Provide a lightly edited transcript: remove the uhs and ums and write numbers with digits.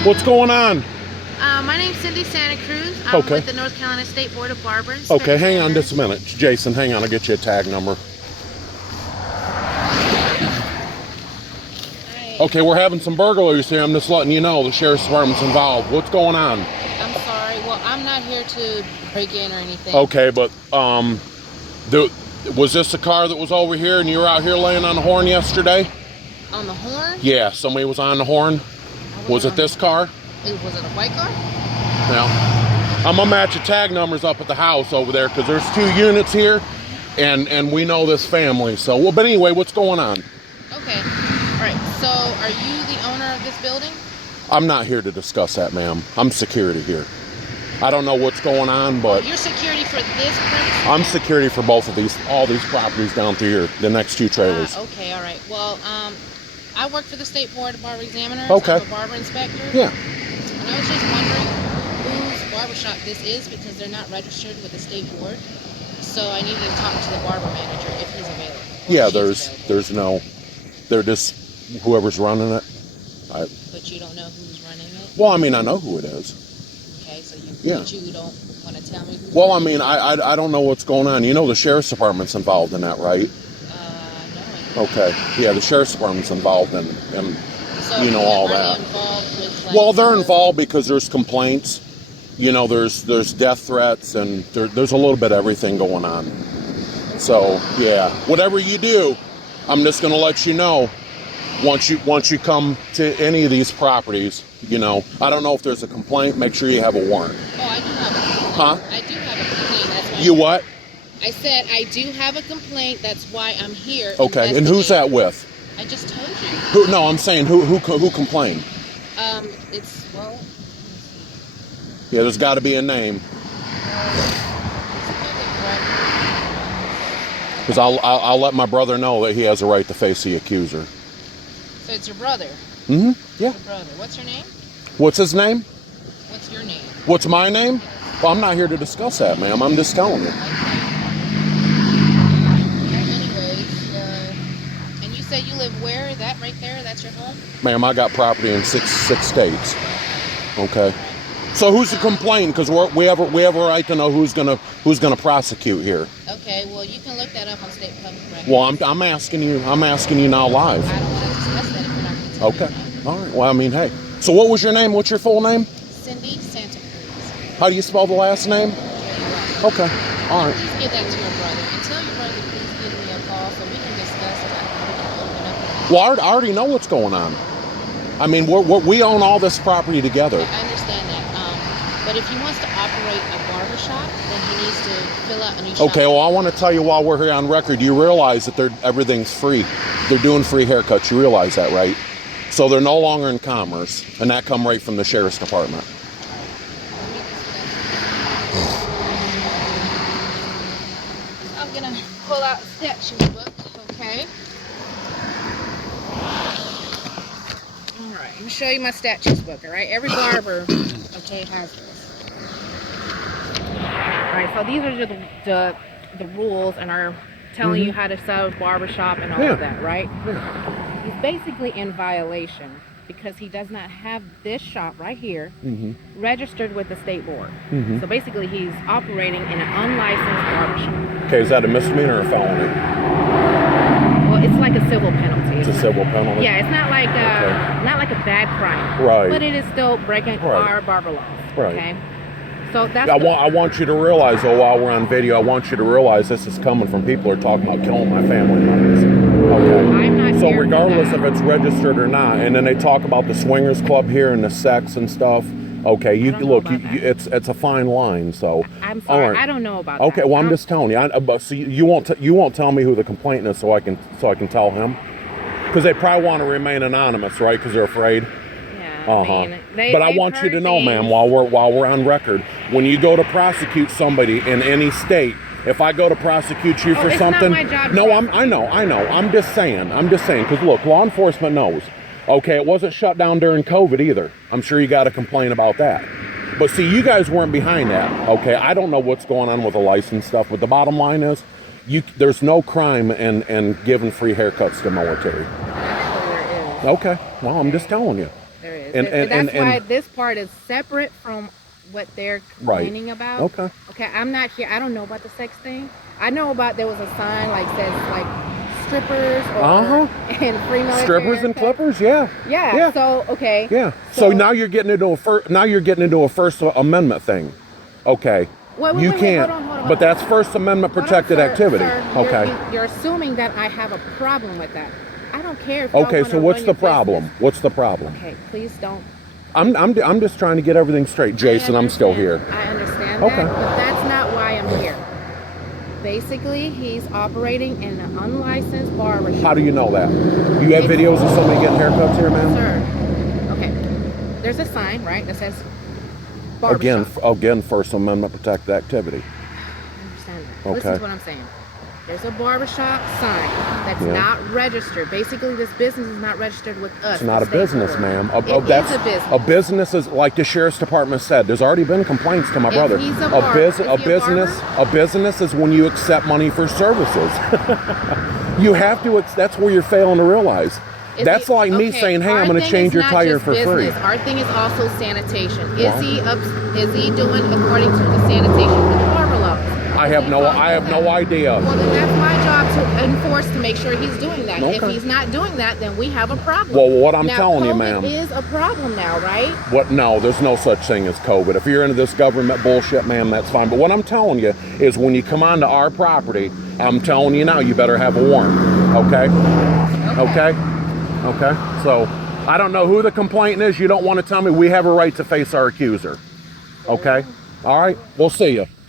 What's going on? My name's Cindy Santa Cruz. I'm with the North Carolina State Board of Barber Inspectors. Okay, hang on just a minute. Jason, hang on. I'll get you a tag number. Okay, we're having some burglaries here. I'm just letting you know the sheriff's department's involved. What's going on? I'm sorry. Well, I'm not here to break in or anything. Okay, but was this a car that was over here and you were out here laying on the horn yesterday? On the horn? Yeah, somebody was on the horn. Was it this car? Was it a white car? Yeah. I'm gonna match the tag numbers up at the house over there because there's 2 units here, and we know this family. So, well, but anyway, what's going on? Okay. All right. So, are you the owner of this building? I'm not here to discuss that, ma'am. I'm security here. I don't know what's going on, but you're security for this premise? I'm security for both of all these properties down through here, the next 2 trailers. Okay. All right. Well, I work for the State Board of Barber Examiners. Okay. I'm a barber inspector. Yeah. And I was just wondering whose barbershop this is because they're not registered with the state board. So I needed to talk to the barber manager if he's available. Yeah, they're just whoever's running it. But you don't know who's running it? Well, I mean, I know who it is. Okay, so you don't want to tell me who's Well, I mean, I don't know what's going on. You know the sheriff's department's involved in that, right? No. Okay. Yeah, the sheriff's department's involved in so you know, all that. Involved with, like, well, they're involved because there's complaints. You know, there's death threats, and there's a little bit of everything going on. So, yeah, whatever you do, I'm just going to let you know once you come to any of these properties, you know, I don't know if there's a complaint, make sure you have a warrant. Oh, I do have a complaint. Huh? I do have a complaint. That's why You what? I said I do have a complaint. That's why I'm here. Okay, and who's that with? I just told you. No, I'm saying who complained? Well. Yeah, there's got to be a name. Because I'll let my brother know that he has a right to face the accuser. So it's your brother? Mm-hmm. Yeah. Your brother. What's your name? What's his name? What's your name? What's my name? Well, I'm not here to discuss that, ma'am. I'm just telling you. Okay. Anyways, and you said you live where? That right there? That's your home? Ma'am, I got property in six states. Okay. So who's to complain? Because we have a right to know who's gonna prosecute here. Okay. Well, you can look that up on state public records. Well, I'm asking you now live. I don't want to discuss that if you're not going to tell me. Okay. All right. Well, I mean, hey. So what was your name? What's your full name? Cindy Santa Cruz. How do you spell the last name? Okay. All right. Please give that to your brother and tell your brother please give me a call so we can discuss about how we can open up. Well, I already know what's going on. I mean, we own all this property together. I understand that. But if he wants to operate a barber shop, then he needs to fill out a new shop. Okay, well, I want to tell you while we're here on record, you realize that everything's free. They're doing free haircuts. You realize that, right? So they're no longer in commerce, and that come right from the sheriff's department. I'm going to pull out a statute book, okay? All right, I'm going to show you my statutes book, all right? Every barber, okay, has this. All right, so these are just the rules and are telling you how to set up a barbershop and all of that, right? Yeah. He's basically in violation because he does not have this shop right here registered with the state board. So basically he's operating in an unlicensed barbershop. Okay, is that a misdemeanor or a felony? Well, it's like a civil penalty. It's a civil penalty? Yeah, it's not like a bad crime. Right. But it is still breaking our barber laws. Right. Okay? So that's I want you to realize, though, while we're on video, I want you to realize this is coming from people who are talking about killing my family members. Okay. I'm not so here regardless for that. if it's registered or not, and then they talk about the swingers club here and the sex and stuff. Okay, it's a fine line. So I'm sorry, I don't know about that. Okay, well I'm just telling you. So you won't tell me who the complainant is, so I can tell him, because they probably want to remain anonymous, right? Because they're afraid. But I want you to know, ma'am, while we're on record, when you go to prosecute somebody in any state, if I go to prosecute you for something, not my job. No, I know. I'm just saying, because look, law enforcement knows. Okay, it wasn't shut down during COVID either. I'm sure you got to complain about that. But see, you guys weren't behind that. Okay, I don't know what's going on with the license stuff, but the bottom line is, there's no crime in giving free haircuts to military. There is. Okay, well, I'm just telling you. There is. And That's why this part is separate from what they're complaining about. Okay. Okay, I'm not here. I don't know about the sex thing. I know about there was a sign like says like strippers or and free military. Strippers and clippers, yeah. Yeah. So okay. Yeah. So now you're getting into a First Amendment thing. Okay. You can't. Hold on. But that's First Amendment protected activity. Sir, okay. You're assuming that I have a problem with that. I don't care if Okay, so what's the problem? What's the problem? Okay, please don't. I'm just trying to get everything straight, Jason. I'm still here. I understand that, but that's not why I'm here. Basically, he's operating in an unlicensed barber shop. How do you know that? You have videos of somebody getting haircuts here, ma'am? Sir, okay. There's a sign, right, that says barber shop. Again, First Amendment protected activity. I understand that. Okay. Listen to what I'm saying. There's a barbershop sign that's not registered. Basically, this business is not registered with us. It's not a business, ma'am. It is a business. A business is, like the sheriff's department said, there's already been complaints to my brother. He's a barber. A business is when you accept money for services. You have to. That's where you're failing to realize. That's like me saying, "Hey, I'm going to change your tire for free." Our thing is also sanitation. Is he doing according to the sanitation with barber laws? I have no idea. Well, then that's my job to enforce to make sure he's doing that. Okay. If he's not doing that, then we have a problem. Well, what I'm telling you, ma'am, is a problem now, right? What? No, there's no such thing as COVID. If you're into this government bullshit, ma'am, that's fine. But what I'm telling you is, when you come onto our property, I'm telling you now, you better have a warrant. Okay. So I don't know who the complainant is. You don't want to tell me. We have a right to face our accuser. Okay. All right. We'll see you.